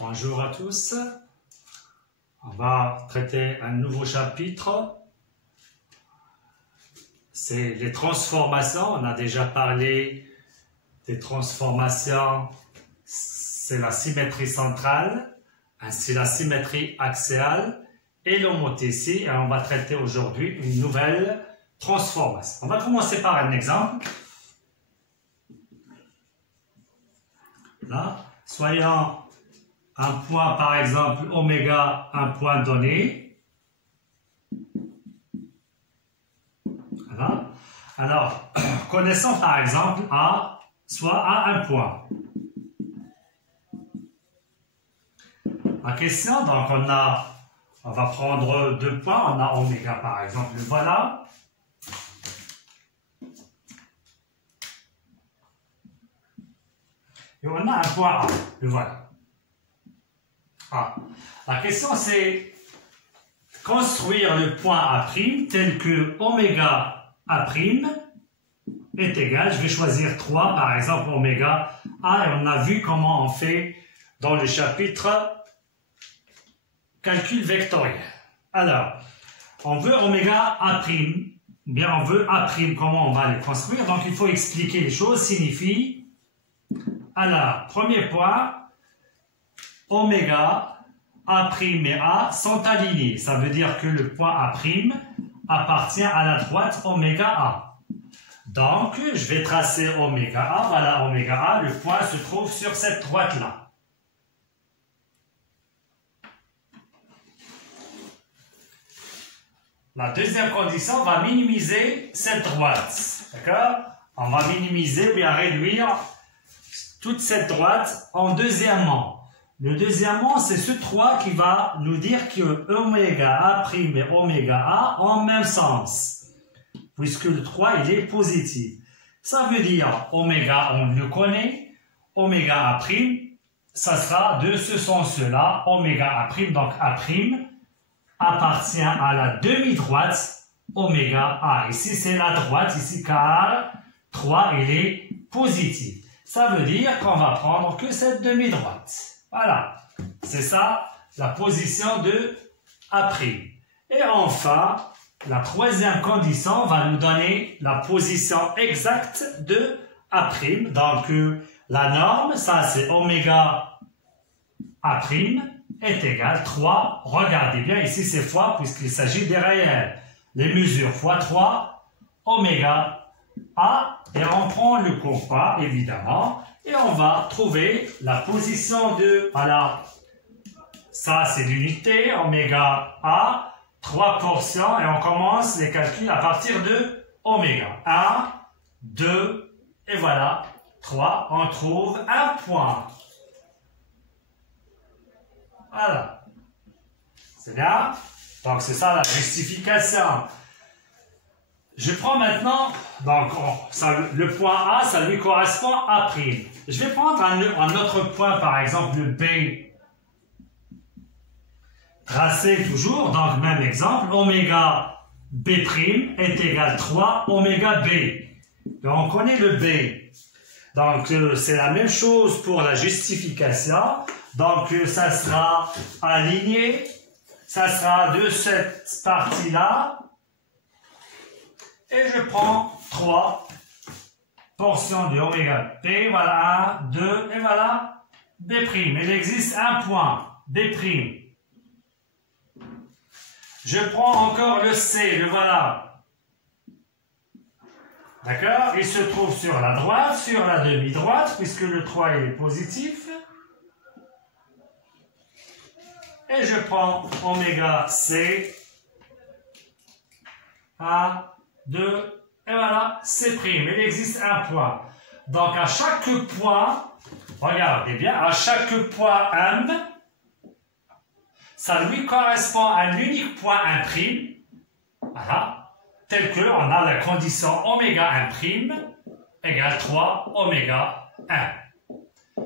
Bonjour à tous. On va traiter un nouveau chapitre. C'est les transformations. On a déjà parlé des transformations. C'est la symétrie centrale, ainsi la symétrie axiale et l'homothétie. Et on va traiter aujourd'hui une nouvelle transformation. On va commencer par un exemple. Là, soyons un point, par exemple, oméga, un point donné. Voilà. Alors, connaissons par exemple A, soit à un point. La question, donc on va prendre deux points, on a oméga par exemple, voilà. Et on a un point A, le voilà. Ah. La question c'est construire le point A' tel que oméga A' est égal, je vais choisir 3 par exemple oméga A et on a vu comment on fait dans le chapitre calcul vectoriel. Alors, on veut oméga A', bien on veut A', comment on va les construire, donc il faut expliquer les choses, signifie, alors, premier point, oméga, A' et A sont alignés. Ça veut dire que le point A' appartient à la droite oméga A. Donc, je vais tracer oméga A. Voilà oméga A. Le point se trouve sur cette droite-là. La deuxième condition va minimiser cette droite. D'accord? On va minimiser ou bien réduire toute cette droite en deuxièmement. Le deuxièmement, c'est ce 3 qui va nous dire que oméga A' et oméga A ont le même sens, puisque le 3 il est positif. Ça veut dire oméga, on le connaît, oméga A', ça sera de ce sens-là, oméga A', donc A' appartient à la demi-droite oméga A. Ici, c'est la droite, ici, car 3 il est positif. Ça veut dire qu'on va prendre que cette demi-droite. Voilà, c'est ça la position de A'. Et enfin, la troisième condition va nous donner la position exacte de A'. Donc, la norme, ça c'est oméga A' est égal 3. Regardez bien, ici c'est fois puisqu'il s'agit des réels. Les mesures fois 3, oméga A. Et on prend le compas, évidemment. Et on va trouver la position de, voilà, ça c'est l'unité, oméga A, 3 portions, et on commence les calculs à partir de oméga. 1, 2, et voilà, 3, on trouve un point. Voilà. C'est bien? Donc c'est ça la justification. Je prends maintenant, donc le point A, ça lui correspond à A'. Je vais prendre un autre point, par exemple le B. Tracé toujours, donc même exemple, oméga B' est égal 3 oméga B. Donc on connaît le B. Donc c'est la même chose pour la justification. Donc ça sera aligné, ça sera de cette partie-là. Et je prends 3 portions de oméga B, voilà 1, 2, et voilà B'. Il existe un point, B'. Je prends encore le C, le voilà. D'accord? Il se trouve sur la droite, sur la demi-droite, puisque le 3 il est positif. Et je prends oméga C, 1, 2, et voilà, C'. Il existe un point. Donc, à chaque point, regardez bien, à chaque point M, ça lui correspond à un unique point 1', voilà, tel que on a la condition oméga 1' égale 3 oméga 1.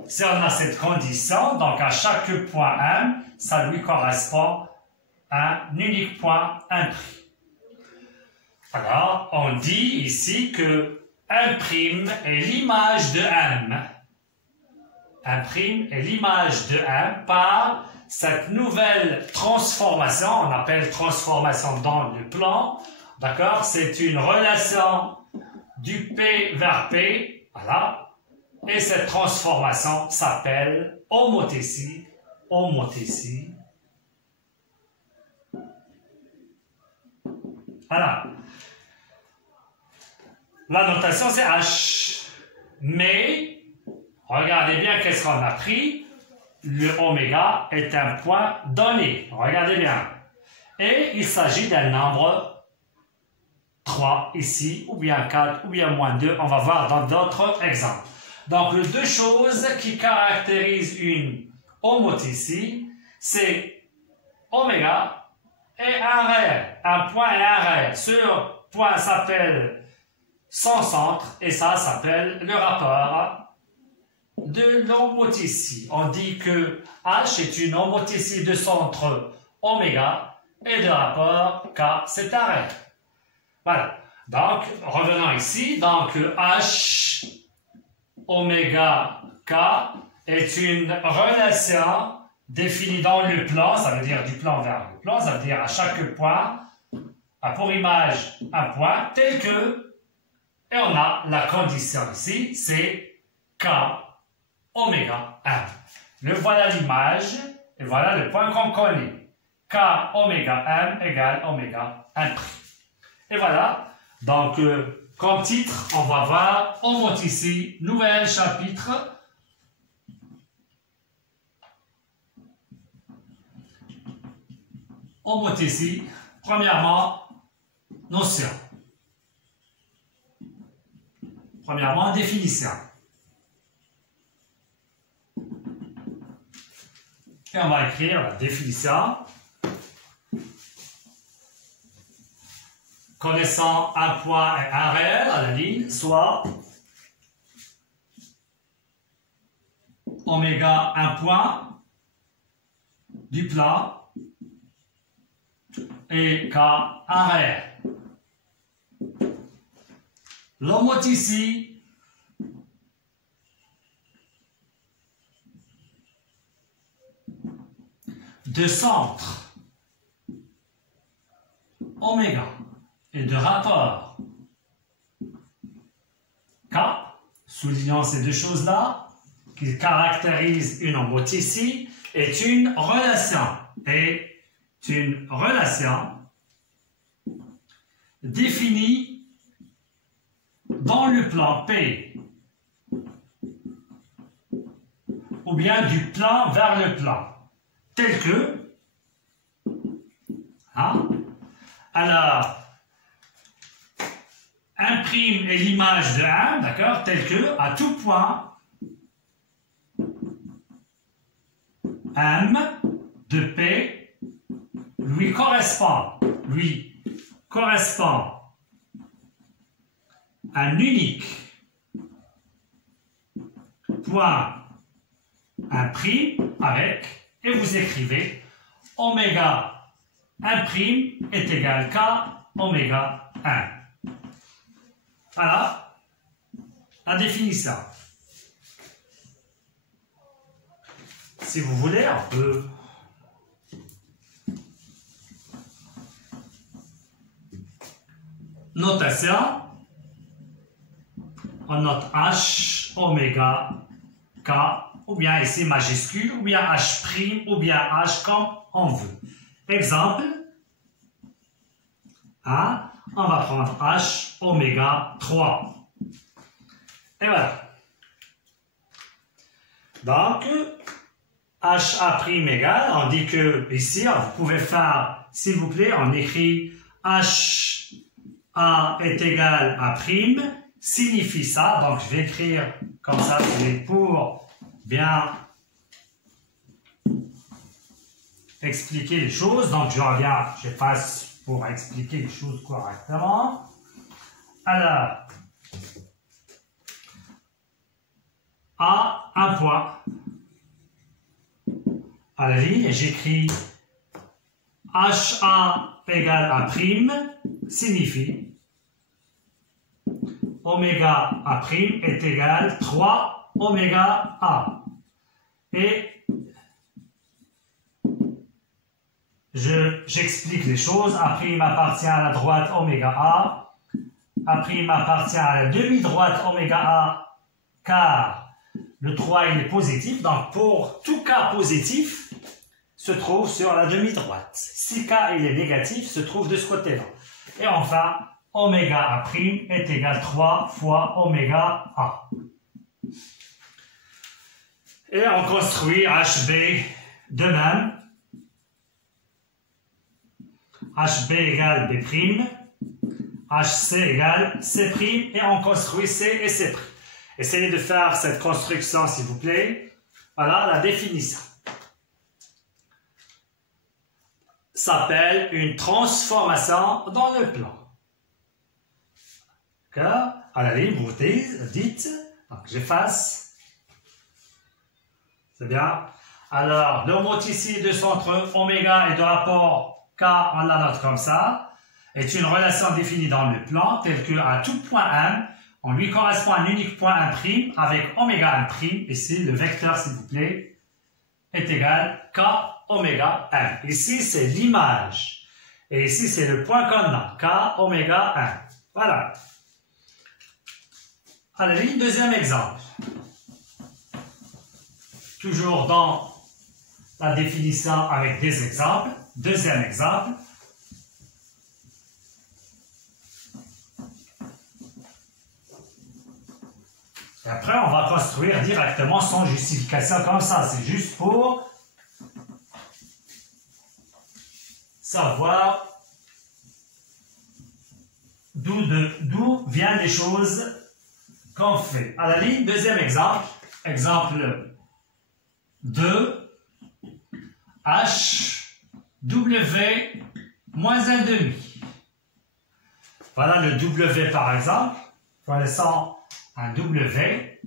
Si on a cette condition, donc à chaque point M, ça lui correspond à un unique point 1'. Alors, on dit ici que 1' est l'image de M. 1' est l'image de 1 par cette nouvelle transformation, on appelle transformation dans le plan, d'accord? C'est une relation du P vers P, voilà, et cette transformation s'appelle homothétie, homothétie. Voilà. La notation c'est H, mais regardez bien qu'est-ce qu'on a pris. Le oméga est un point donné. Regardez bien. Et il s'agit d'un nombre 3 ici, ou bien 4, ou bien moins 2. On va voir dans d'autres exemples. Donc, les deux choses qui caractérisent une homothétie, c'est oméga et un réel. Un point et un réel. Ce point s'appelle son centre et ça s'appelle le rapport de l'homothétie. On dit que H est une homothétie de centre oméga et de rapport K, c'est un réel. Voilà. Donc, revenons ici. Donc, H oméga K est une relation définie dans le plan, ça veut dire du plan vers le plan, ça veut dire à chaque point, a pour image un point tel que, et on a la condition ici, c'est K oméga 1. Le voilà l'image, et voilà le point qu'on connaît. K oméga 1 égale oméga 1'. Et voilà, donc comme titre, on va voir homothétie, nouvel chapitre. Homothétie, premièrement, notion. Premièrement, définition. Et on va écrire la définition. Connaissant un point et un réel à la ligne, soit oméga un point du plan et K un réel. L'homothétie de centre oméga et de rapport K, soulignant ces deux choses-là, qui caractérisent une homothétie, est une relation. Et une relation définie dans le plan P, ou bien du plan vers le plan, tel que, hein? Alors, 1' est l'image de 1, d'accord, tel que, à tout point, M de P lui correspond un unique point 1' avec, et vous écrivez, oméga 1' est égal K oméga 1. Voilà la définition. Si vous voulez, on peut notation. On note H oméga K, ou bien ici majuscule, ou bien H', ou bien H comme on veut. Exemple, hein, on va prendre H oméga 3. Et voilà. Donc, HA' égale, on dit que ici, vous pouvez faire, s'il vous plaît, on écrit HA est égal à prime, signifie ça, donc je vais écrire comme ça, c'est pour bien expliquer les choses, donc je reviens, j'efface pour expliquer les choses correctement. Alors, A, un point à la ligne, et j'écris HA égale à prime, signifie oméga A' est égal 3 oméga A. Et j'explique les choses. A' appartient à la droite oméga A. A' appartient à la demi-droite oméga A, car le 3 il est positif. Donc pour tout K positif, se trouve sur la demi-droite. Si K il est négatif, se trouve de ce côté-là. Et enfin, oméga A' est égal 3 fois oméga A. Et on construit HB de même. HB égale B', HC égale C', et on construit C et C'. Essayez de faire cette construction, s'il vous plaît. Voilà la définition. S'appelle une transformation dans le plan. D'accord? À la ligne, vous dites, donc j'efface. C'est bien. Alors, l'homoticide de centre oméga et de rapport K, on la note comme ça, est une relation définie dans le plan, telle qu'à tout point M, on lui correspond un unique point 1' avec oméga 1', ici le vecteur, s'il vous plaît, est égal K oméga 1. Ici, c'est l'image. Et ici, c'est le point contenant, K oméga 1. Voilà. À la ligne, deuxième exemple. Toujours dans la définition avec des exemples. Deuxième exemple. Et après, on va construire directement sans justification comme ça. C'est juste pour savoir d'où viennent les choses qu'on fait. À la ligne, deuxième exemple. Exemple 2. H, W, moins 1,5. Voilà le W par exemple. Connaissant un W.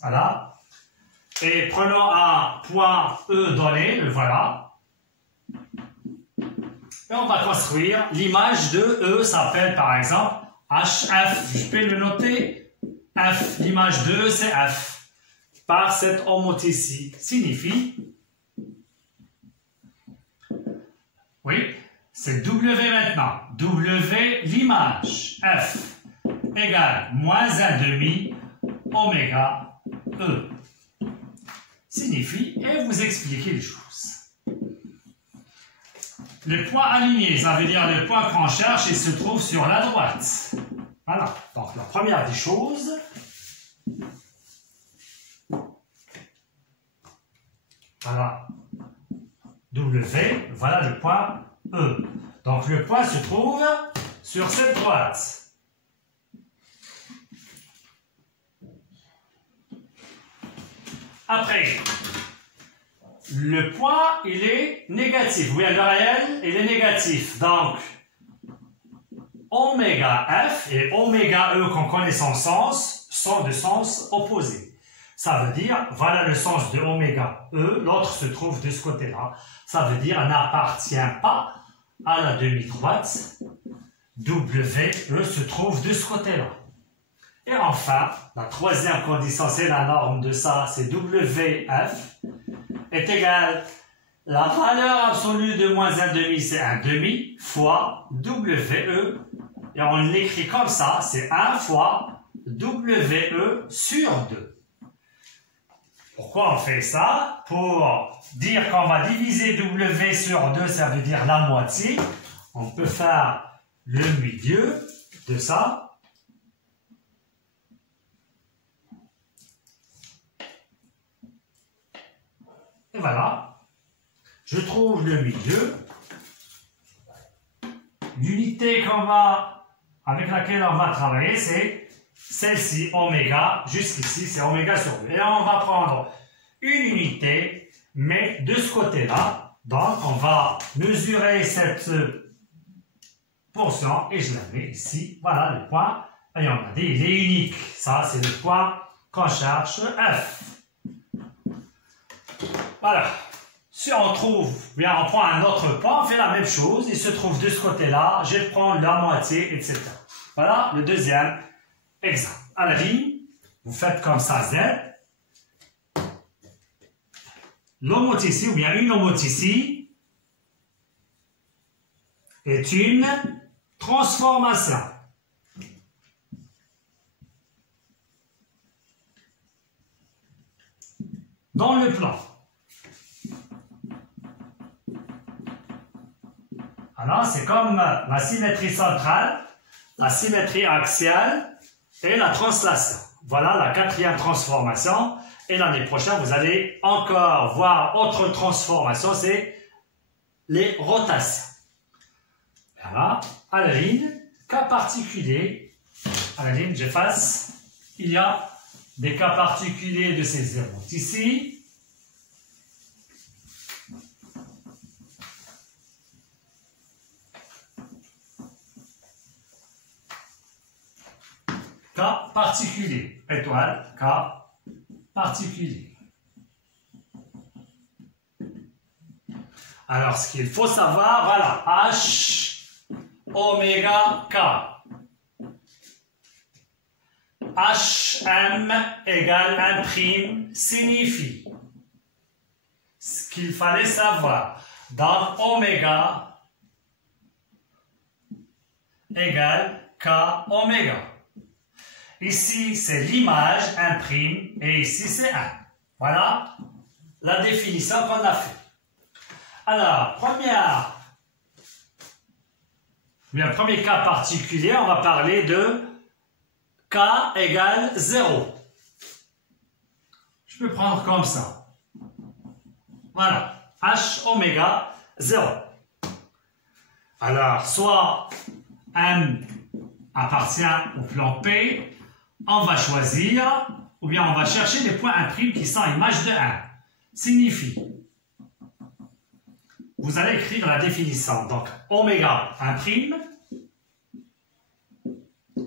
Voilà. Et prenons un point E donné, le voilà. Et on va construire l'image de E, s'appelle par exemple HF. Je peux le noter. F, l'image de E, c'est F. Par cette homoticide signifie, oui, c'est W maintenant. W, l'image, F, égale moins 1,5 oméga E. Signifie, et vous expliquez les choses. Le point aligné, ça veut dire le point qu'on cherche, il se trouve sur la droite. Voilà, donc la première des choses, voilà, W, voilà le point E. Donc le point se trouve sur cette droite. Après, le point, il est négatif. Oui, le réel, il est négatif. Donc, oméga F et oméga E, qu'on connaît son sens, sont de sens opposés. Ça veut dire, voilà le sens de oméga E, l'autre se trouve de ce côté-là. Ça veut dire, n'appartient pas à la demi-droite. W, E se trouve de ce côté-là. Et enfin, la troisième condition, c'est la norme de ça, c'est WF est égal, la valeur absolue de moins 1,5, c'est 1,5 fois WE, et on l'écrit comme ça, c'est 1 fois WE sur 2. Pourquoi on fait ça? Pour dire qu'on va diviser W sur 2, ça veut dire la moitié. On peut faire le milieu de ça. Et voilà. Je trouve le milieu. L'unité avec laquelle on va travailler, c'est celle-ci, oméga, jusqu'ici, c'est oméga sur 2. Et on va prendre une unité, mais de ce côté-là. Donc, on va mesurer cette portion et je la mets ici. Voilà le point. Et on a dit, il est unique. Ça, c'est le point qu'on cherche, F. Voilà. Si on trouve, bien, on prend un autre point, on fait la même chose. Il se trouve de ce côté-là. Je prends la moitié, etc. Voilà le deuxième exemple. À la ligne, vous faites comme ça, Z. L'homoticie ou bien une homoticie est une transformation. Dans le plan. Alors, c'est comme la symétrie centrale, la symétrie axiale et la translation. Voilà la quatrième transformation. Et l'année prochaine, vous allez encore voir autre transformation, c'est les rotations. Voilà, à la ligne, cas particulier. À la ligne, j'efface. Il y a des cas particuliers de ces zéros. Ici, cas particulier. Étoile, cas particulier. Alors, ce qu'il faut savoir, voilà, H, oméga, K. HM égale 1' signifie ce qu'il fallait savoir. Donc, oméga égale K oméga. Ici, c'est l'image 1' et ici, c'est 1. Voilà la définition qu'on a fait. Alors, premier cas particulier, on va parler de K égale 0. Je peux prendre comme ça. Voilà. H oméga 0. Alors, soit M appartient au plan P, on va choisir, ou bien on va chercher les points imprimes qui sont image de 1. Signifie. Vous allez écrire la définition. Donc, oméga 1'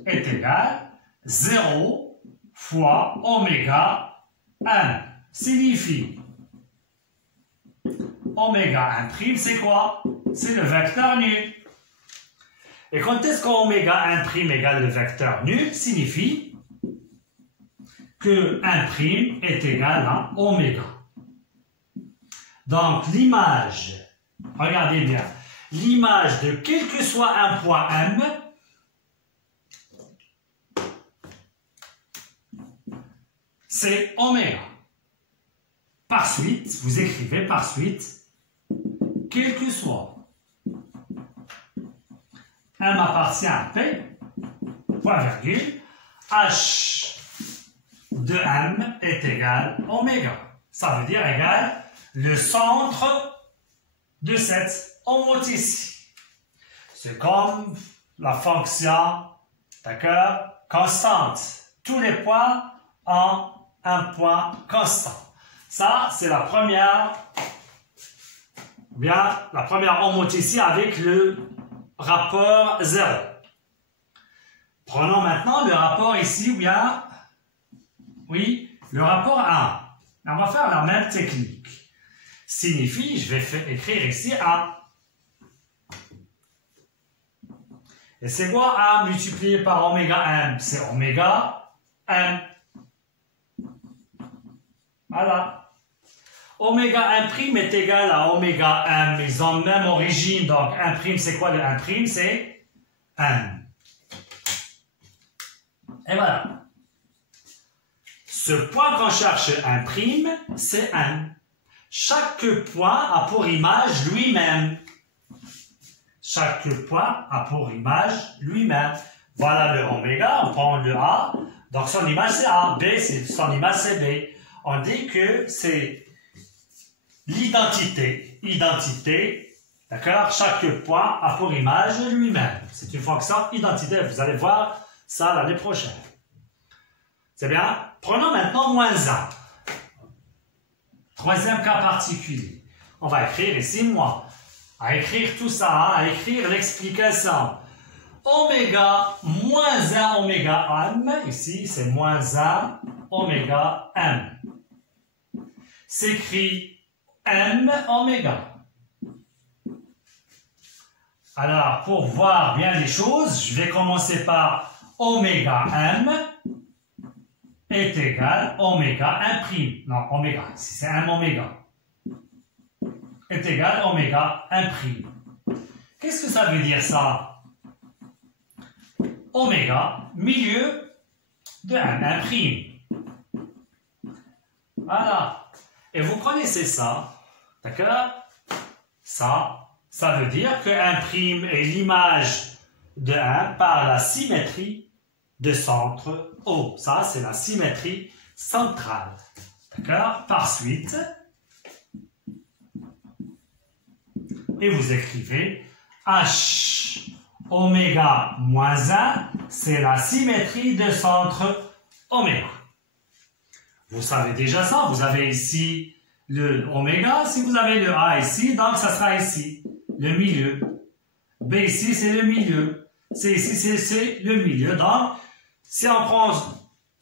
est égal 0 fois oméga 1 signifie oméga 1' c'est quoi? C'est le vecteur nul. Et quand est-ce qu'oméga 1' égale le vecteur nul? Signifie que 1' est égal à oméga. Donc l'image, regardez bien, l'image de quel que soit un point M, c'est oméga. Par suite, vous écrivez par suite, quel que soit M appartient à P, point virgule, H de M est égal oméga. Ça veut dire égal le centre de cette homoticie. C'est comme la fonction, d'accord, constante. Tous les points ont un point constant. Ça, c'est la première homoticie avec le rapport 0. Prenons maintenant le rapport ici, ou bien, oui, le rapport 1. On va faire la même technique. Signifie, je vais écrire ici A. Et c'est quoi A multiplié par oméga M? C'est oméga M. Voilà. Oméga 1' est égal à oméga M. Ils ont même origine. Donc 1', c'est quoi le 1'? C'est M. Et voilà. Ce point qu'on cherche 1', c'est M. Chaque point a pour image lui-même. Chaque point a pour image lui-même. Voilà le oméga, on prend le A. Donc son image c'est A. B, son image c'est B. On dit que c'est l'identité. Identité, d'accord? Chaque point a pour image lui-même. C'est une fonction identitaire. Vous allez voir ça l'année prochaine. C'est bien? Prenons maintenant moins 1. Troisième cas particulier. On va écrire ici moins. À écrire tout ça, à écrire l'explication. Oméga moins 1 oméga M. Ici, c'est moins 1 oméga M. S'écrit M oméga. Alors, pour voir bien les choses, je vais commencer par oméga M est égal oméga 1'. Non, oméga, ici c'est 1 oméga. est égal à oméga 1'. Qu'est-ce que ça veut dire ça? Oméga, milieu de 1'. Voilà. Et vous connaissez ça, d'accord? Ça veut dire que 1' est l'image de 1 par la symétrie de centre O. Ça, c'est la symétrie centrale. D'accord? Par suite, et vous écrivez H oméga moins 1, c'est la symétrie de centre oméga. Vous savez déjà ça, vous avez ici le oméga, si vous avez le A ici, donc ça sera ici, le milieu. B ici, c'est le milieu. C ici, c'est le milieu. Donc, si on prend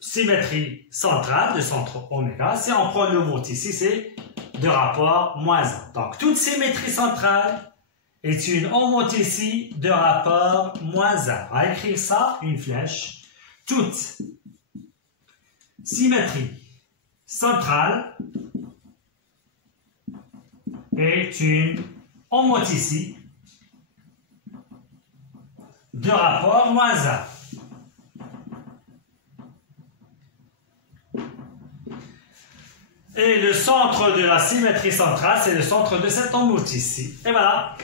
symétrie centrale de centre oméga, si on prend le mot ici, c'est de rapport moins 1. Donc, toute symétrie centrale est une homothétie de rapport moins 1. On va écrire ça, une flèche. Toute symétrie centrale est une homothétie de rapport moins 1. Et le centre de la symétrie centrale, c'est le centre de cette homothétie. Et voilà,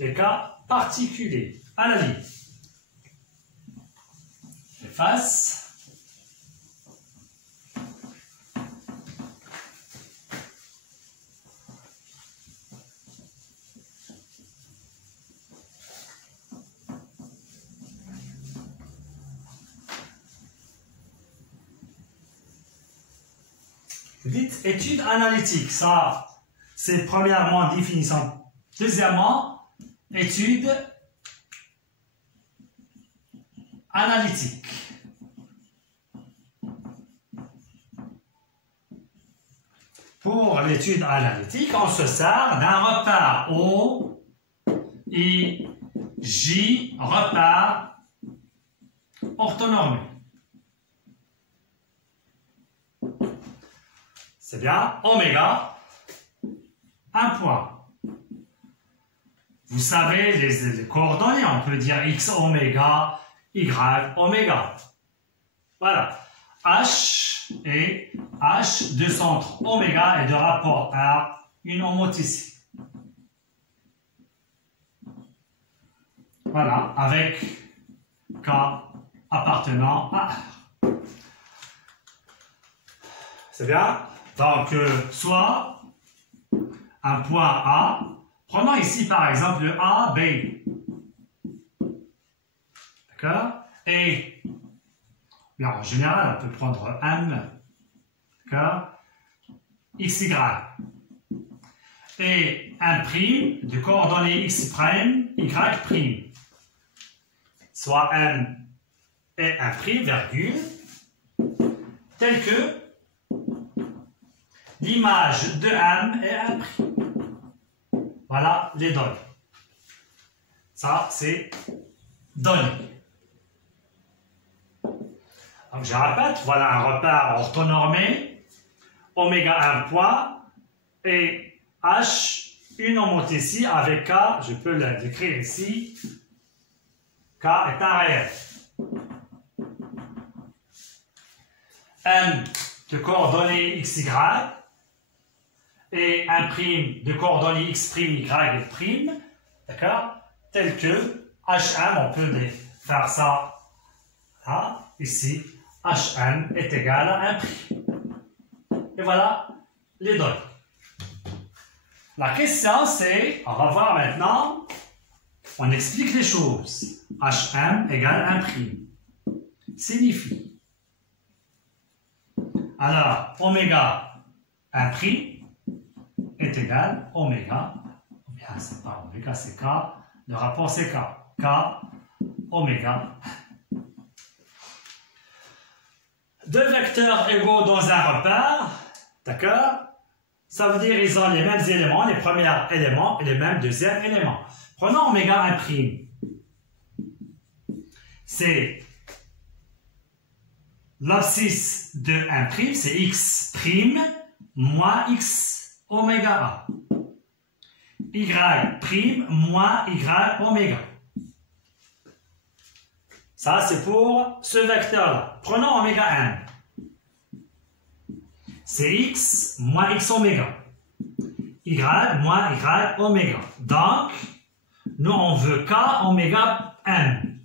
les cas particuliers. À la ligne. J'efface. Dites étude analytique, ça c'est premièrement définition. Deuxièmement, étude analytique. Pour l'étude analytique, on se sert d'un repère O, I, J, repère orthonormé. C'est bien, oméga, un point. Vous savez les coordonnées, on peut dire x oméga, y oméga. Voilà. H et H de centre oméga et de rapport à une homothétie. Voilà, avec K appartenant à R. C'est bien? Donc, soit un point A, prenons ici par exemple le A, B. D'accord? Et, bien, en général, on peut prendre M, d'accord? XY. Et un prime de coordonnées X', Y'. Soit M et un prime, virgule, tel que l'image de M est un prix. Voilà les données. Ça, c'est données. Donc, je répète, voilà un repère orthonormé, oméga 1 point, et H, une homothétie avec K, je peux l'écrire ici, K est un réel. M de coordonnées XY, et un prime de coordonnées x', y et prime, d'accord, tel que Hm, on peut faire ça là, ici, Hm est égal à un prime. Et voilà les données. La question c'est, on va voir maintenant, on explique les choses. Hm égale un prime. Signifie. Alors, oméga 1 prime est égal oméga, ou bien c'est pas oméga, c'est K, le rapport c'est K, K oméga. Deux vecteurs égaux dans un repère, d'accord? Ça veut dire qu'ils ont les mêmes éléments, les premiers éléments et les mêmes deuxièmes éléments. Prenons oméga 1 prime. C'est l'abscisse de 1 prime, c'est x prime moins x oméga A. y' moins y oméga. Ça, c'est pour ce vecteur-là. Prenons oméga n. C'est x moins x oméga. Y moins y oméga. Donc, nous, on veut k oméga n.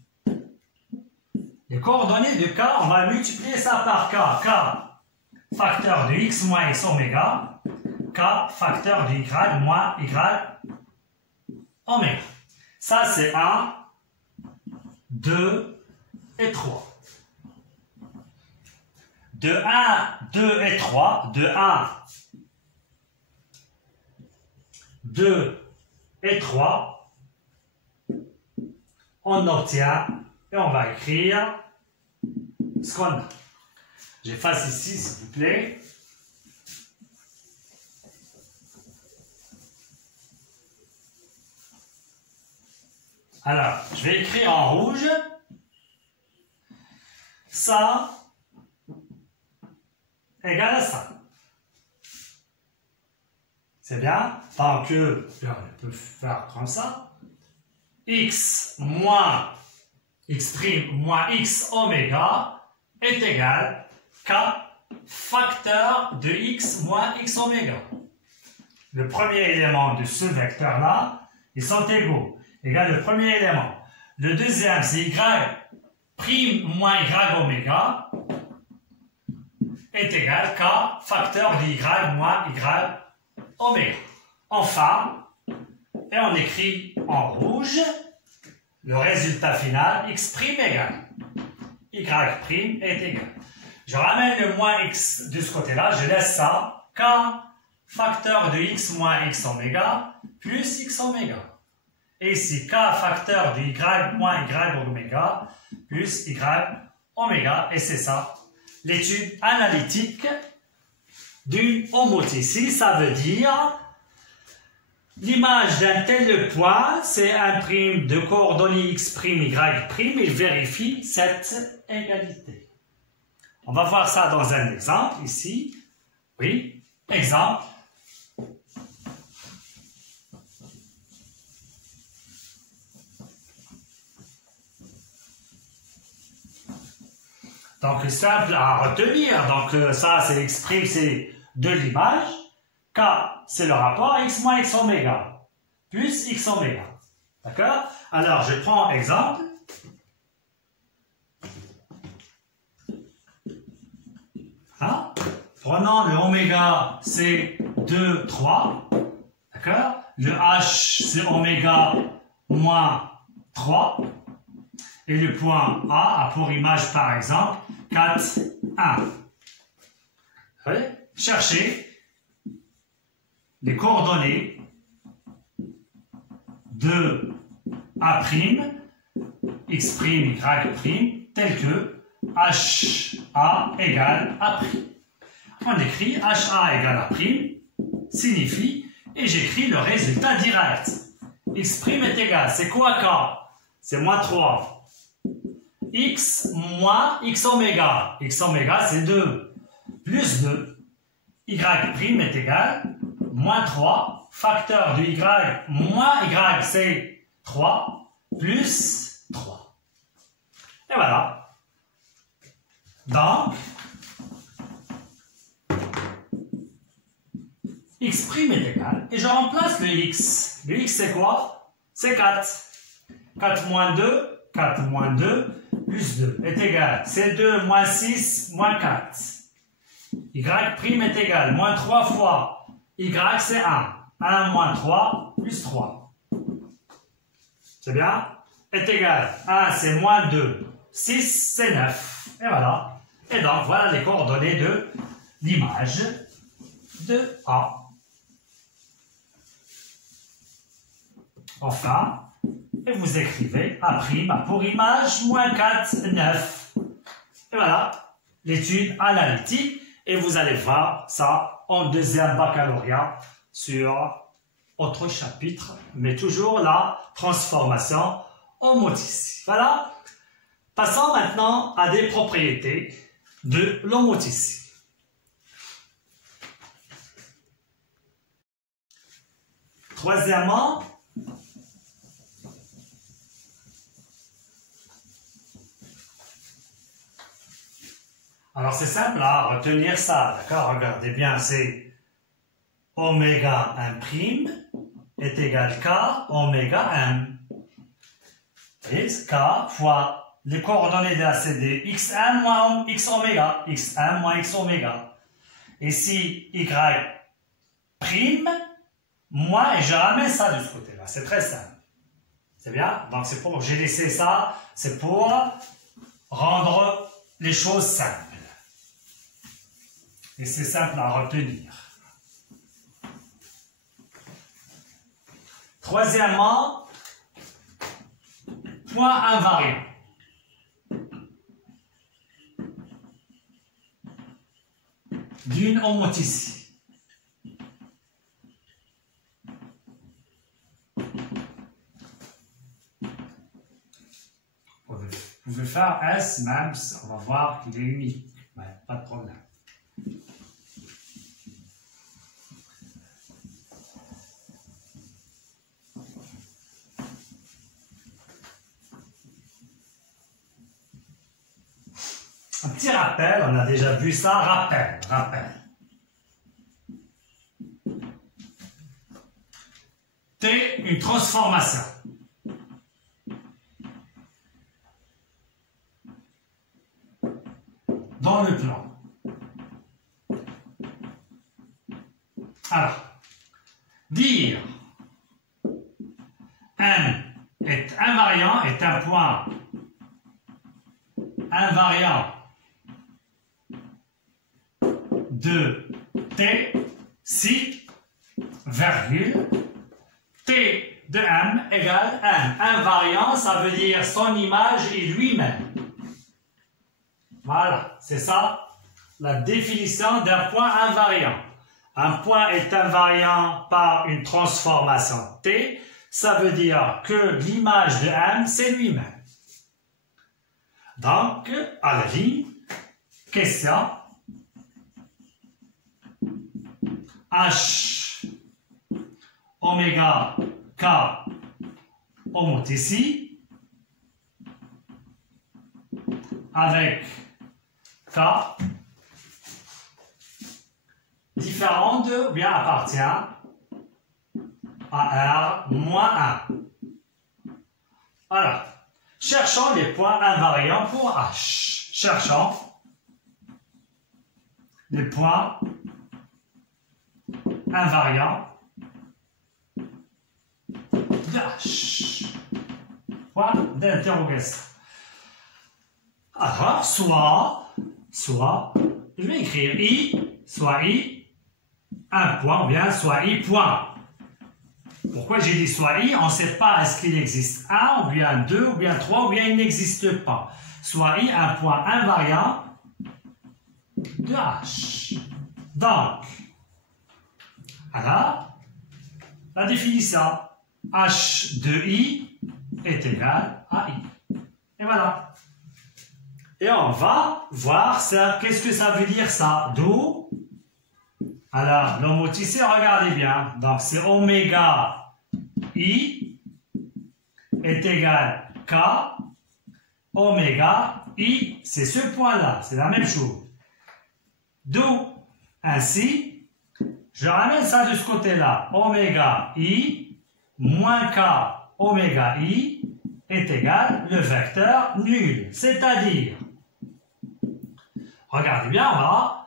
Les coordonnées de k, on va multiplier ça par k. K facteur de x moins x oméga. K facteur de y moins y oméga. Ça, c'est 1, 2 et 3. De 1, 2 et 3, de 1, 2 et 3, on obtient, et on va écrire ce qu'on a. J'efface ici, s'il vous plaît. Alors, je vais écrire en rouge. Ça égale à ça. C'est bien. Tant que, on peut faire comme ça. X moins x' moins x oméga est égal à k facteur de x moins x oméga. Le premier élément de ce vecteur-là, ils sont égaux. Égal le premier élément. Le deuxième, c'est y' moins y oméga est égal à k facteur de y moins y oméga. Enfin, et on écrit en rouge le résultat final, x' égale y' est égal. Je ramène le moins x de ce côté-là, je laisse ça, k facteur de x moins x oméga plus x oméga. Et ici, k facteur de y moins y oméga plus y oméga, et c'est ça, l'étude analytique d'une homotétie. Ça veut dire l'image d'un tel point, c'est un prime de coordonnées x', y', il vérifie cette égalité. On va voir ça dans un exemple, ici. Oui, exemple. Donc, simple à retenir. Donc, ça, c'est x', c'est de l'image. K, c'est le rapport x moins x oméga, plus x oméga. D'accord? Alors, je prends exemple. Hein? Prenons le oméga, c'est 2, 3. D'accord? Le h, c'est oméga moins 3. Et le point A a pour image, par exemple, 4, 1. Oui? Cherchez les coordonnées de A', x', y', telles que HA égale A'. On écrit HA égale A', signifie, et j'écris le résultat direct. X' est égal, c'est quoi K? C'est moins 3. X moins x oméga. X oméga, c'est 2. Plus 2. Y' est égal moins 3. Facteur de y moins y, c'est 3. Plus 3. Et voilà. Donc, x' est égal. Et je remplace le x. Le x, c'est quoi? C'est 4. 4 moins 2, 4 moins 2, plus 2 est égal. C'est 2 moins 6 moins 4. Y' est égal. Moins 3 fois y, c'est 1. 1 moins 3 plus 3. C'est bien? Est égal. 1, c'est moins 2. 6, c'est 9. Et voilà. Et donc, voilà les coordonnées de l'image de A. Enfin, et vous écrivez A' a pour image moins 4, 9. Et voilà, l'étude analytique. Et vous allez voir ça en deuxième baccalauréat sur autre chapitre, mais toujours la transformation homotétie. Voilà. Passons maintenant à des propriétés de l'homotétie. Troisièmement, alors c'est simple à retenir ça, d'accord? Regardez bien, c'est oméga 1' est égal K oméga M. Et K fois les coordonnées de la CD, x1 moins x oméga, x1 moins x oméga. Et si y prime, moi, et je ramène ça de ce côté-là. C'est très simple. C'est bien? Donc, c'est pour, j'ai laissé ça, c'est pour rendre les choses simples. Et c'est simple à retenir. Troisièmement, point invariant. D'une homoticité. Vous pouvez faire S, même, on va voir qu'il est unique. Ouais, pas de problème. Un petit rappel, on a déjà vu ça, rappel. T, une transformation. Dans le plan. Alors, dire M est invariant est un point invariant de T si, virgule, T de M égale M. Invariant, ça veut dire son image est lui-même. Voilà, c'est ça la définition d'un point invariant. Un point est invariant par une transformation T, ça veut dire que l'image de M, c'est lui-même. Donc, à la ligne, question. H oméga K homothétie avec K différent de ou bien appartient à R moins 1. Voilà. Cherchons les points invariants pour H. Cherchons les points invariants de H. Point d'interrogation. Alors, soit, je vais écrire I, soit I, un point, ou bien soit I point. Pourquoi j'ai dit soit I? On ne sait pas est-ce qu'il existe un, ou bien deux, ou bien trois, ou bien il n'existe pas. Soit I, un point invariant de H. Donc, alors, la définition H de I est égal à I. Et voilà. Et on va voir ça. Qu'est-ce que ça veut dire ça? D'où? Alors, l'homoticité, regardez bien. Donc, c'est oméga I est égal K oméga I. C'est ce point-là. C'est la même chose. D'où, ainsi, je ramène ça de ce côté-là. Oméga I moins K oméga I est égal le vecteur nul. C'est-à-dire, regardez bien, on va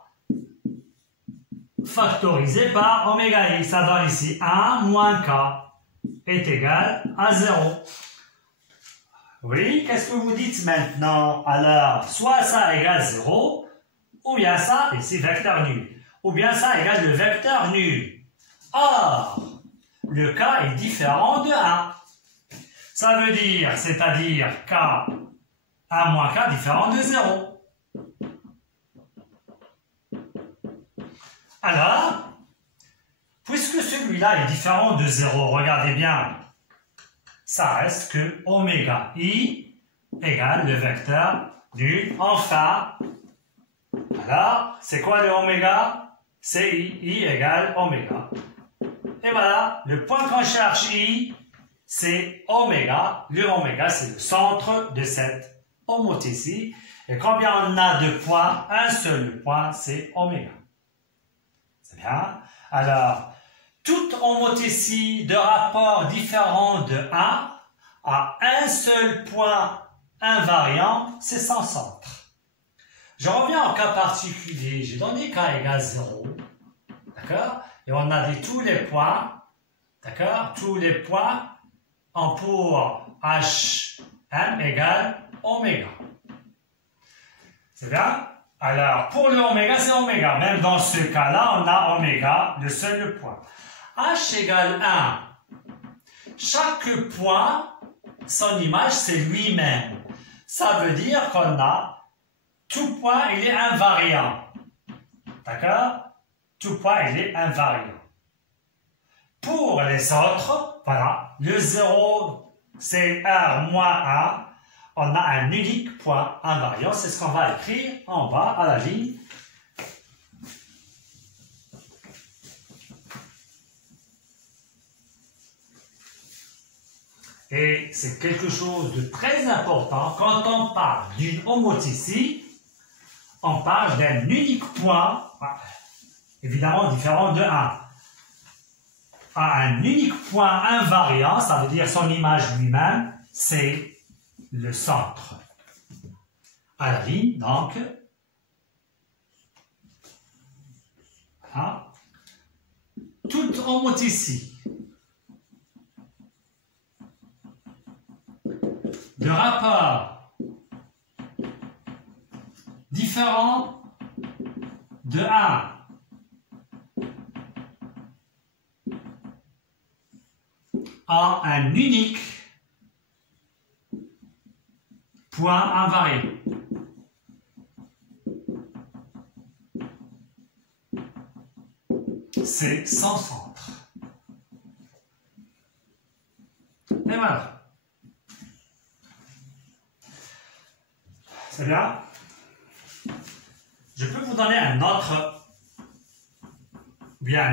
factoriser par oméga I. Ça donne ici 1 moins K est égal à 0. Oui, qu'est-ce que vous dites maintenant? Alors, soit ça égale 0, ou bien ça, ici vecteur nul. Ou bien ça égale le vecteur nul. Or, le K est différent de 1. Ça veut dire, c'est-à-dire K, 1 moins K différent de 0. Alors, puisque celui-là est différent de 0, regardez bien, ça reste que oméga I égale le vecteur nul. Enfin, alors, c'est quoi le oméga? C'est I égale oméga. Et voilà. voilà, le point qu'on cherche I, c'est oméga. Le oméga, c'est le centre de cette homothétie. Et combien on a de points? Un seul point, c'est oméga. C'est bien. Alors, toute homothétie de rapport différent de A à un seul point invariant, c'est sans centre. Je reviens au cas particulier. J'ai donné k égale 0. D'accord? Et on a dit tous les points. D'accord? Tous les points en pour Hm égale oméga. C'est bien? Alors, pour le oméga, c'est oméga. Même dans ce cas-là, on a oméga, le seul point. H égale 1. Chaque point, son image, c'est lui-même. Ça veut dire qu'on a tout point, il est invariant. D'accord? Tout point, il est invariant. Pour les autres, voilà, le 0, c'est R moins 1. On a un unique point invariant. C'est ce qu'on va écrire en bas à la ligne. Et c'est quelque chose de très important. Quand on parle d'une homothétie, on parle d'un unique point, évidemment différent de 1. À un unique point invariant, ça veut dire son image lui-même, c'est le centre. À la ligne, donc, voilà. Toute homothétie de rapport différent de 1 à un unique point invariant. C'est sans centre. Et voilà. C'est bien. Je peux vous donner un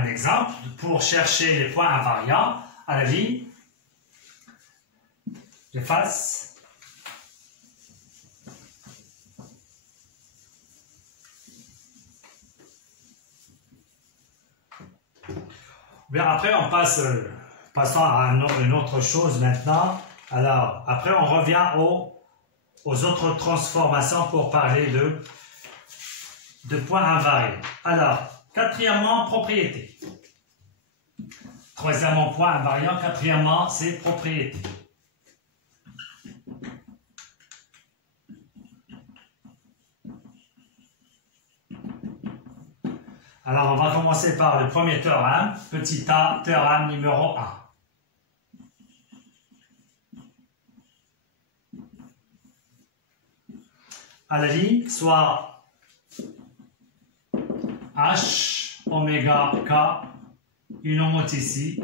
exemple pour chercher les points invariants à la ligne. J'efface. Bien, après, on passons à une autre chose maintenant. Alors, après, on revient aux autres transformations pour parler de points invariants. Alors, quatrièmement, propriété. Troisièmement, point invariant. Quatrièmement, c'est propriété. Alors, on va commencer par le premier théorème, petit a, théorème numéro 1. À la ligne, soit H, oméga, K, une homothétie.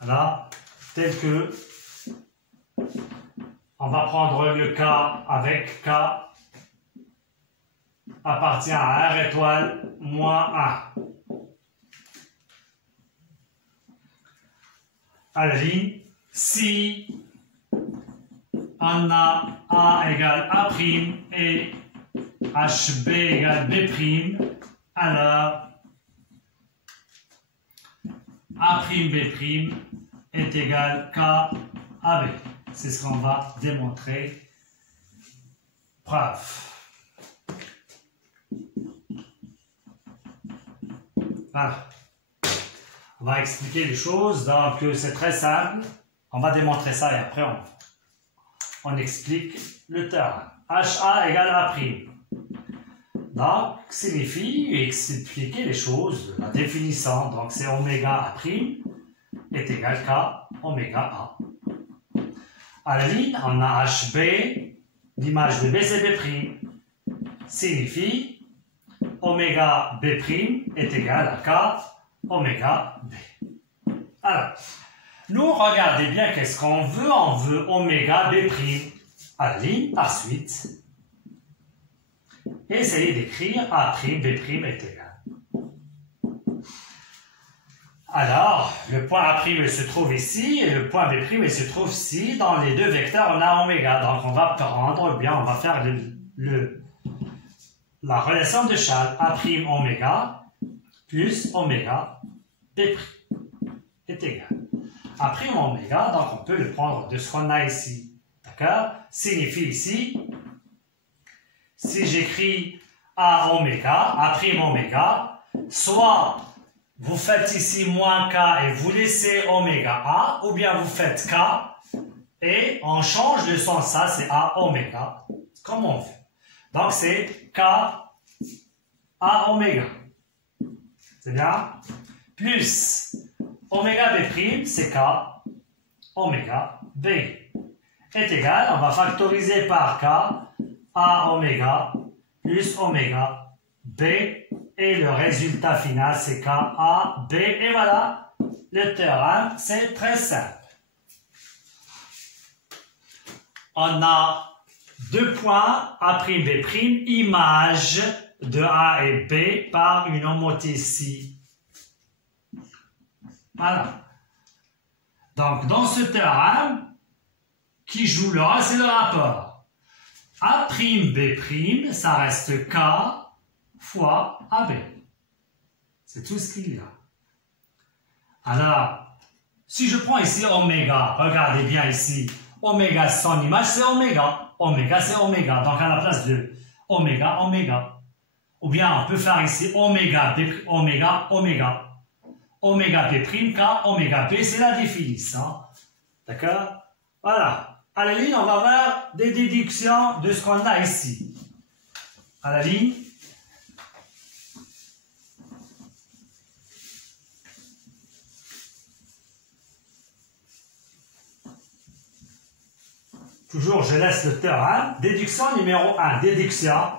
Voilà, tel que on va prendre le K avec K appartient à R étoile moins 1. À la ligne, si on a A égale A' et HB égale B', alors A'B' est égal KAB. C'est ce qu'on va démontrer. Preuve. Voilà. On va expliquer les choses, donc c'est très simple. On va démontrer ça et après on explique le théorème. HA égale A'. Donc, signifie expliquer les choses, la définition. Donc, c'est oméga A' est égal K oméga A. À la ligne, on a HB, l'image de B c'est B'. Signifie oméga B' est égal à K oméga B. Alors, nous regardez bien qu'est-ce qu'on veut. On veut oméga B'. À la ligne, par suite. et essayez d'écrire A', B' est égal. Alors, le point A' il se trouve ici et le point B' il se trouve ici. Dans les deux vecteurs, on a oméga. Donc, on va prendre, bien, on va faire la relation de Charles. A' oméga plus oméga B' est égal. A' oméga, donc on peut le prendre de ce qu'on a ici. D'accord? Signifie ici, si j'écris A oméga, A' oméga, soit vous faites ici moins K et vous laissez oméga A, ou bien vous faites K et on change le sens, ça c'est A oméga, comme on veut. Donc c'est K A oméga. C'est bien? Plus oméga B', c'est K oméga B. Est égal, on va factoriser par K, A oméga plus oméga B, et le résultat final c'est K, A, B, et voilà, le théorème, c'est très simple. On a deux points, A', B', image de A et B par une homothétie. Voilà. Donc, dans ce théorème, qui joue le rôle, c'est le rapport. A', B', ça reste K fois AB. C'est tout ce qu'il y a. Alors, si je prends ici oméga, regardez bien ici, oméga son image, c'est oméga. Oméga, c'est oméga. Donc, à la place de oméga, oméga. Ou bien, on peut faire ici oméga, oméga, oméga. Oméga P', K, oméga P, c'est la définition. D'accord? Voilà. À la ligne, on va voir des déductions de ce qu'on a ici. À la ligne. Toujours, je laisse le théorème. Déduction numéro 1. Déduction.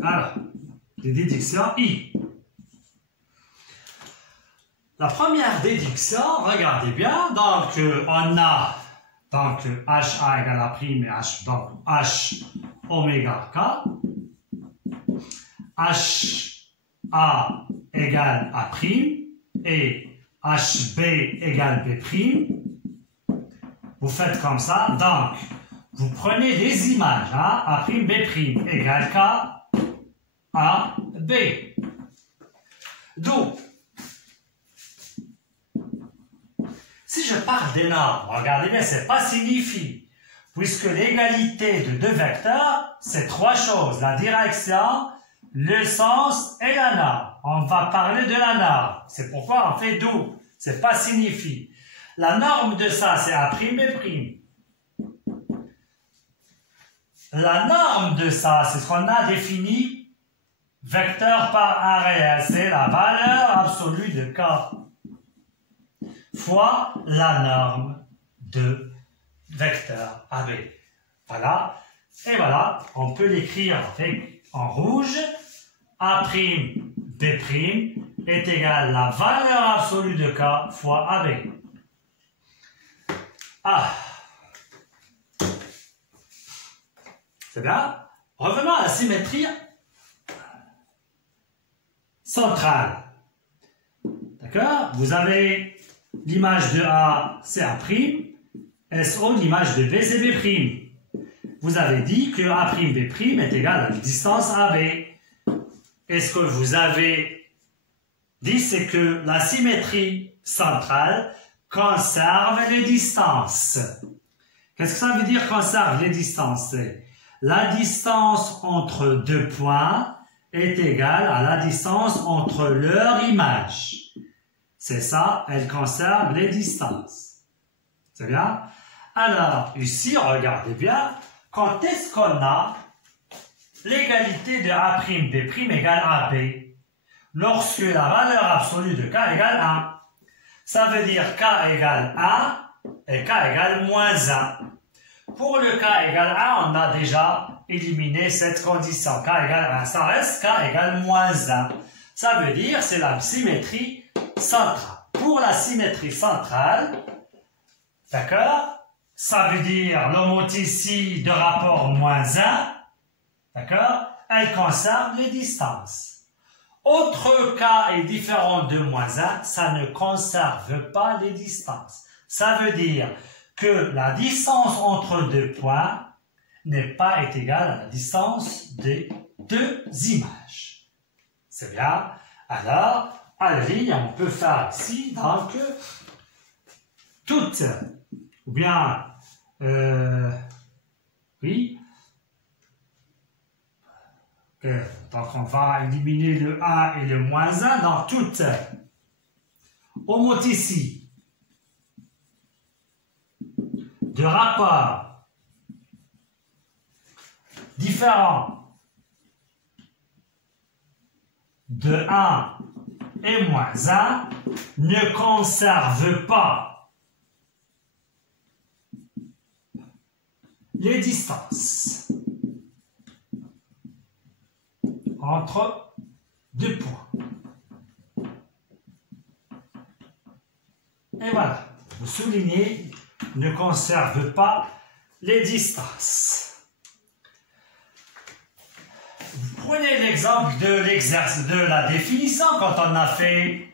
Alors, les déductions I. La première déduction, regardez bien, donc on a donc HA égale A' et H, donc H oméga K, HA égale A' et HB égale B'. Vous faites comme ça, donc vous prenez des images, hein, A', B' égale K, A, B. D'où si je parle des normes, regardez bien, c'est pas signifie, puisque l'égalité de deux vecteurs, c'est trois choses, la direction, le sens et la norme. On va parler de la norme, c'est pourquoi on fait d'où, c'est pas signifie. La norme de ça, c'est A', B'. La norme de ça, c'est ce qu'on a défini, vecteur par un réel, c'est la valeur absolue de K fois la norme de vecteur AB. Voilà. Et voilà, on peut l'écrire avec en rouge. A', B' est égal à la valeur absolue de K fois AB. Ah. C'est bien. Revenons à la symétrie centrale. D'accord? Vous avez l'image de A, c'est A', SO, l'image de B, c'est B'. Vous avez dit que A', B' est égal à la distance AB. Et ce que vous avez dit, c'est que la symétrie centrale conserve les distances. Qu'est-ce que ça veut dire conserve les distances? La distance entre deux points est égale à la distance entre leurs images. C'est ça, elle conserve les distances. C'est bien? Alors, ici, regardez bien, quand est-ce qu'on a l'égalité de A', B' égale AB? Lorsque la valeur absolue de K égale 1. Ça veut dire K égale 1 et K égale moins 1. Pour le K égale 1, on a déjà éliminé cette condition. K égale 1. Ça reste K égale moins 1. Ça veut dire c'est la symétrie centrale. Pour la symétrie centrale, d'accord, ça veut dire l'homothétie de rapport -1, d'accord? Elle conserve les distances. Autre cas est différent de -1, ça ne conserve pas les distances. Ça veut dire que la distance entre deux points n'est pas égale à la distance des deux images. C'est bien. Alors, à la ligne, on peut faire ici, donc, toutes, ou bien, oui, donc on va éliminer le 1 et le -1 dans toute homothétie de rapport différent de 1 et -1 ne conserve pas les distances entre deux points. Et voilà, vous soulignez, ne conserve pas les distances. Vous prenez l'exemple de l'exercice de la définition quand on a fait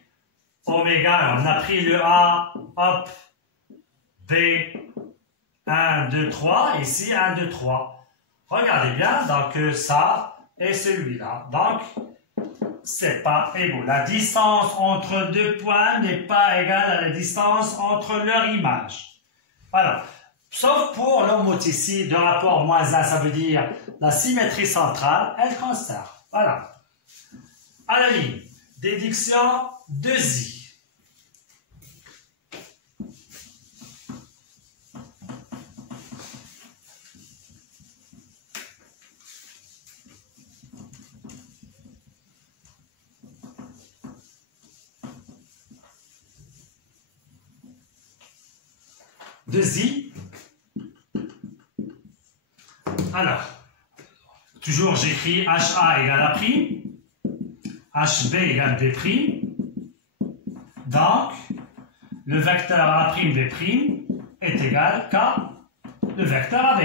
oméga, on a pris le A, hop, B, 1, 2, 3, ici 1, 2, 3. Regardez bien, donc ça et celui-là. Donc, c'est pas égaux. La distance entre deux points n'est pas égale à la distance entre leur image. Voilà. Sauf pour l'homothétie de rapport -1, ça veut dire la symétrie centrale, elle conserve. Voilà. À la ligne, déduction de I. De I. Alors, toujours j'écris HA égale A', HB égale B'. Donc, le vecteur A'B' est égal qu'à le vecteur AB.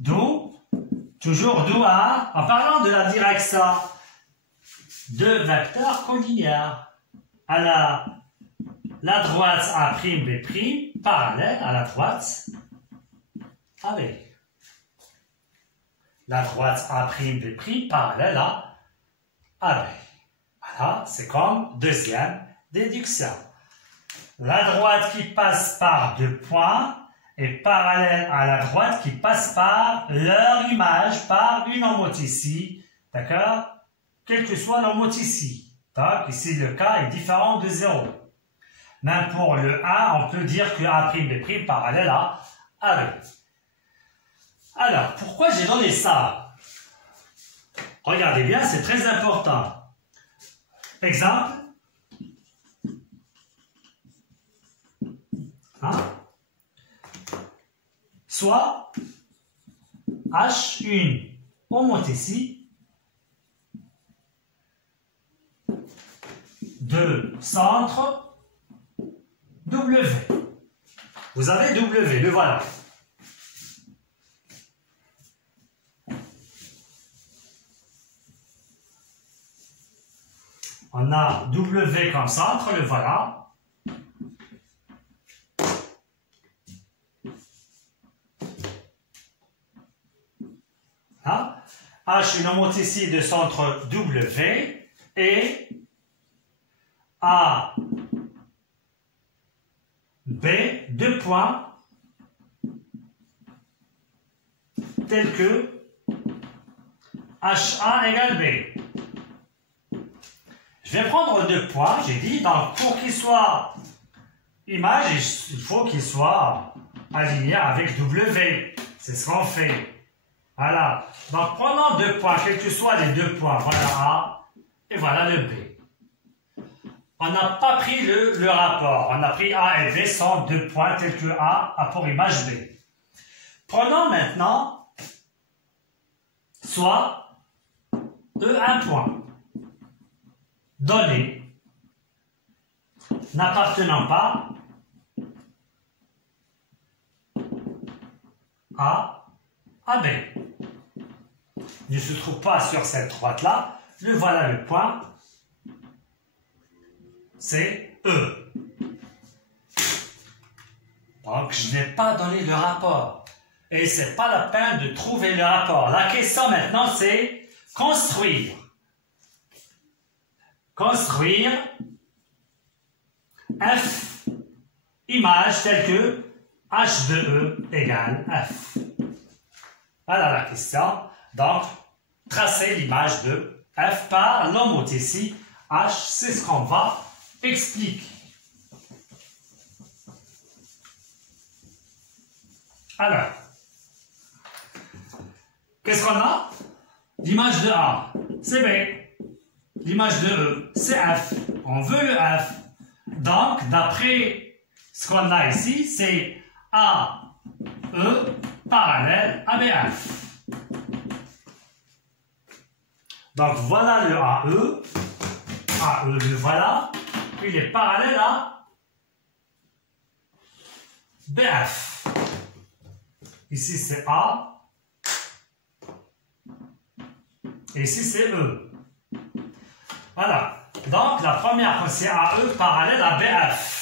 D'où, toujours d'où à, en parlant de la direction, deux vecteurs collinéaires. À la droite A'B' parallèle à la droite AB. La droite A'B' parallèle à AB. Voilà, c'est comme deuxième déduction. La droite qui passe par deux points est parallèle à la droite qui passe par leur image, par une homothétie, d'accord? Quelle que soit l'homothétie. Donc, ici, le cas est différent de 0. Même pour le 1, on peut dire que A'B' parallèle à AB. Alors, pourquoi j'ai donné ça? Regardez bien, c'est très important. Exemple. Soit H une homothétie de centre W. Vous avez W, le voilà. On a W comme centre, le voilà. H une homothétie de centre W et A, B, deux points tels que HA égale B. Je vais prendre deux points, j'ai dit, donc pour qu'il soit image, il faut qu'il soit aligné avec W. C'est ce qu'on fait. Voilà. Donc prenons deux points, quels que soient les deux points. Voilà A et voilà le B. On n'a pas pris le rapport. On a pris A et B sont deux points tels que A a pour image B. Prenons maintenant soit un point donné n'appartenant pas A à B. Il ne se trouve pas sur cette droite-là. Le voilà le point. C'est E. Donc, je n'ai pas donné le rapport. Et ce n'est pas la peine de trouver le rapport. La question maintenant, c'est construire. Construire F, image telle que H de E égale F. Voilà la question. Donc, tracer l'image de F par l'homothétie H, c'est ce qu'on va expliquer. Alors, qu'est-ce qu'on a? L'image de A, c'est B. L'image de E, c'est F. On veut le F. Donc, d'après ce qu'on a ici, c'est A, E, parallèle à BF. Donc, voilà le AE. AE, le voilà. Il est parallèle à BF. Ici, c'est A. Et ici, c'est E. Voilà. Donc, la première, c'est AE parallèle à BF.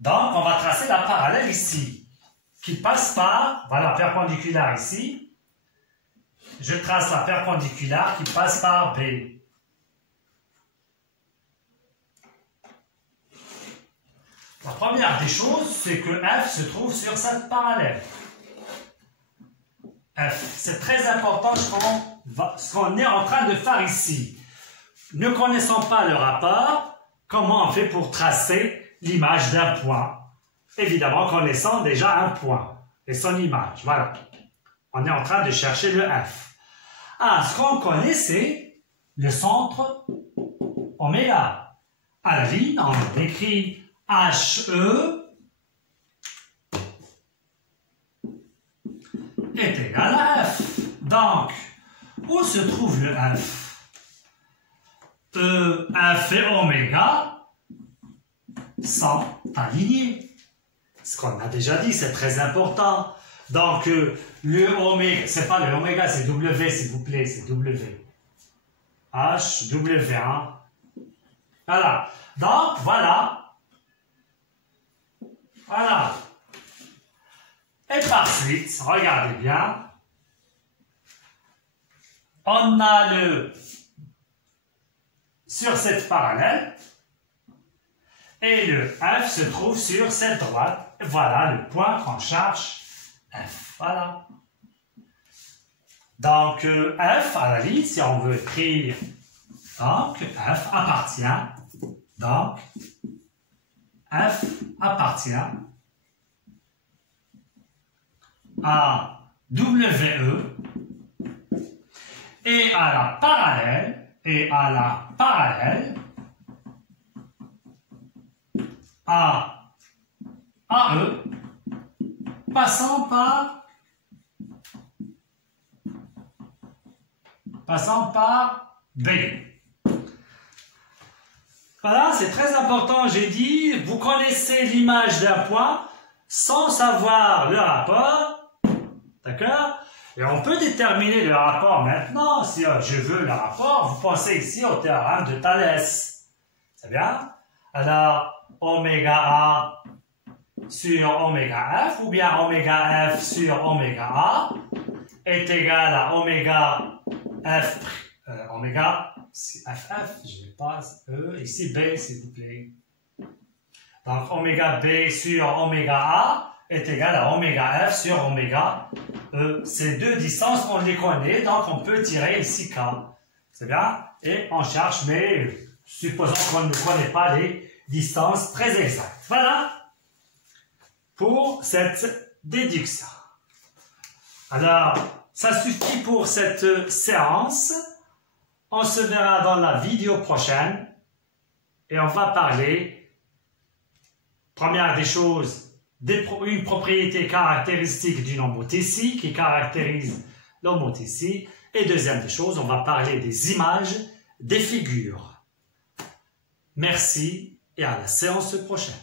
Donc, on va tracer la parallèle ici, qui passe par, voilà, perpendiculaire ici. Je trace la perpendiculaire qui passe par B. La première des choses, c'est que F se trouve sur cette parallèle. F, c'est très important ce qu'on est en train de faire ici. Ne connaissant pas le rapport, comment on fait pour tracer l'image d'un point? Évidemment, connaissant déjà un point et son image. Voilà. On est en train de chercher le F. Ah, ce qu'on connaît, c'est le centre oméga. À la ligne, on écrit HE est égal à F. Donc, où se trouve le F? F et oméga sont alignés. Ce qu'on a déjà dit, c'est très important. Donc, le oméga, c'est pas le oméga, c'est W, s'il vous plaît, c'est W. H, W, hein. Voilà. Donc, voilà. Voilà. Et par suite, regardez bien. On a le sur cette parallèle et le F se trouve sur cette droite. Voilà le point qu'on cherche. F, voilà. Donc, F, à la limite, si on veut écrire, donc, F appartient, donc, F appartient à WE et à la parallèle, à AE, passant par B. Voilà, c'est très important, j'ai dit, vous connaissez l'image d'un point sans savoir le rapport, d'accord? Et on peut déterminer le rapport maintenant, si je veux le rapport, vous pensez ici au théorème de Thalès, c'est bien? Alors, oméga A sur oméga F, ou bien oméga F sur oméga A, est égal à oméga F, oméga, FF, je vais pas, E, ici B, s'il vous plaît. Donc, oméga B sur oméga A est égal à oméga F sur oméga E. Ces deux distances, on les connaît, donc on peut tirer ici K. C'est bien? Et on cherche, mais supposons qu'on ne connaît pas les distances très exactes. Voilà pour cette déduction. Alors, ça suffit pour cette séance. On se verra dans la vidéo prochaine et on va parler, première des choses, une propriété caractéristique d'une homothétie qui caractérise l'homothétie, et deuxième des choses, on va parler des images, des figures. Merci et à la séance prochaine.